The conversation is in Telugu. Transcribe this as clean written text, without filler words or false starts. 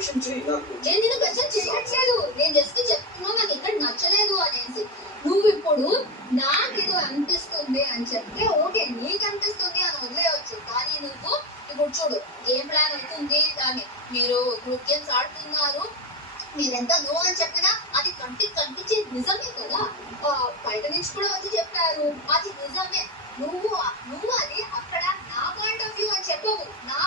క్వశ్చన్ చేయి నాకు. నేను నిన్ను క్వశ్చన్ చేయట్లేదు, నేను జస్ట్ చెప్తున్నా నాకు ఇక్కడ నచ్చలేదు అనేసి. నువ్వు ఇప్పుడు నాకేదో అనిపిస్తుంది అని చెప్తే ఓకే, నీకు అనిపిస్తుంది అని వదిలేయవచ్చు. కానీ నువ్వు ఇప్పుడు చూడు గేమ్ ప్లాన్ అవుతుంది అని, మీరు గ్రూప్ గేమ్స్ ఆడుతున్నారు, మీరెంత నో అని చెప్పినా అది కంటికి కనిపించే నిజమే కదా. బయట నుంచి కూడా వచ్చి చెప్పారు అది నిజమే. నువ్వు అది అక్కడ నా పాయింట్ ఆఫ్ వ్యూ అని చెప్పవు, నా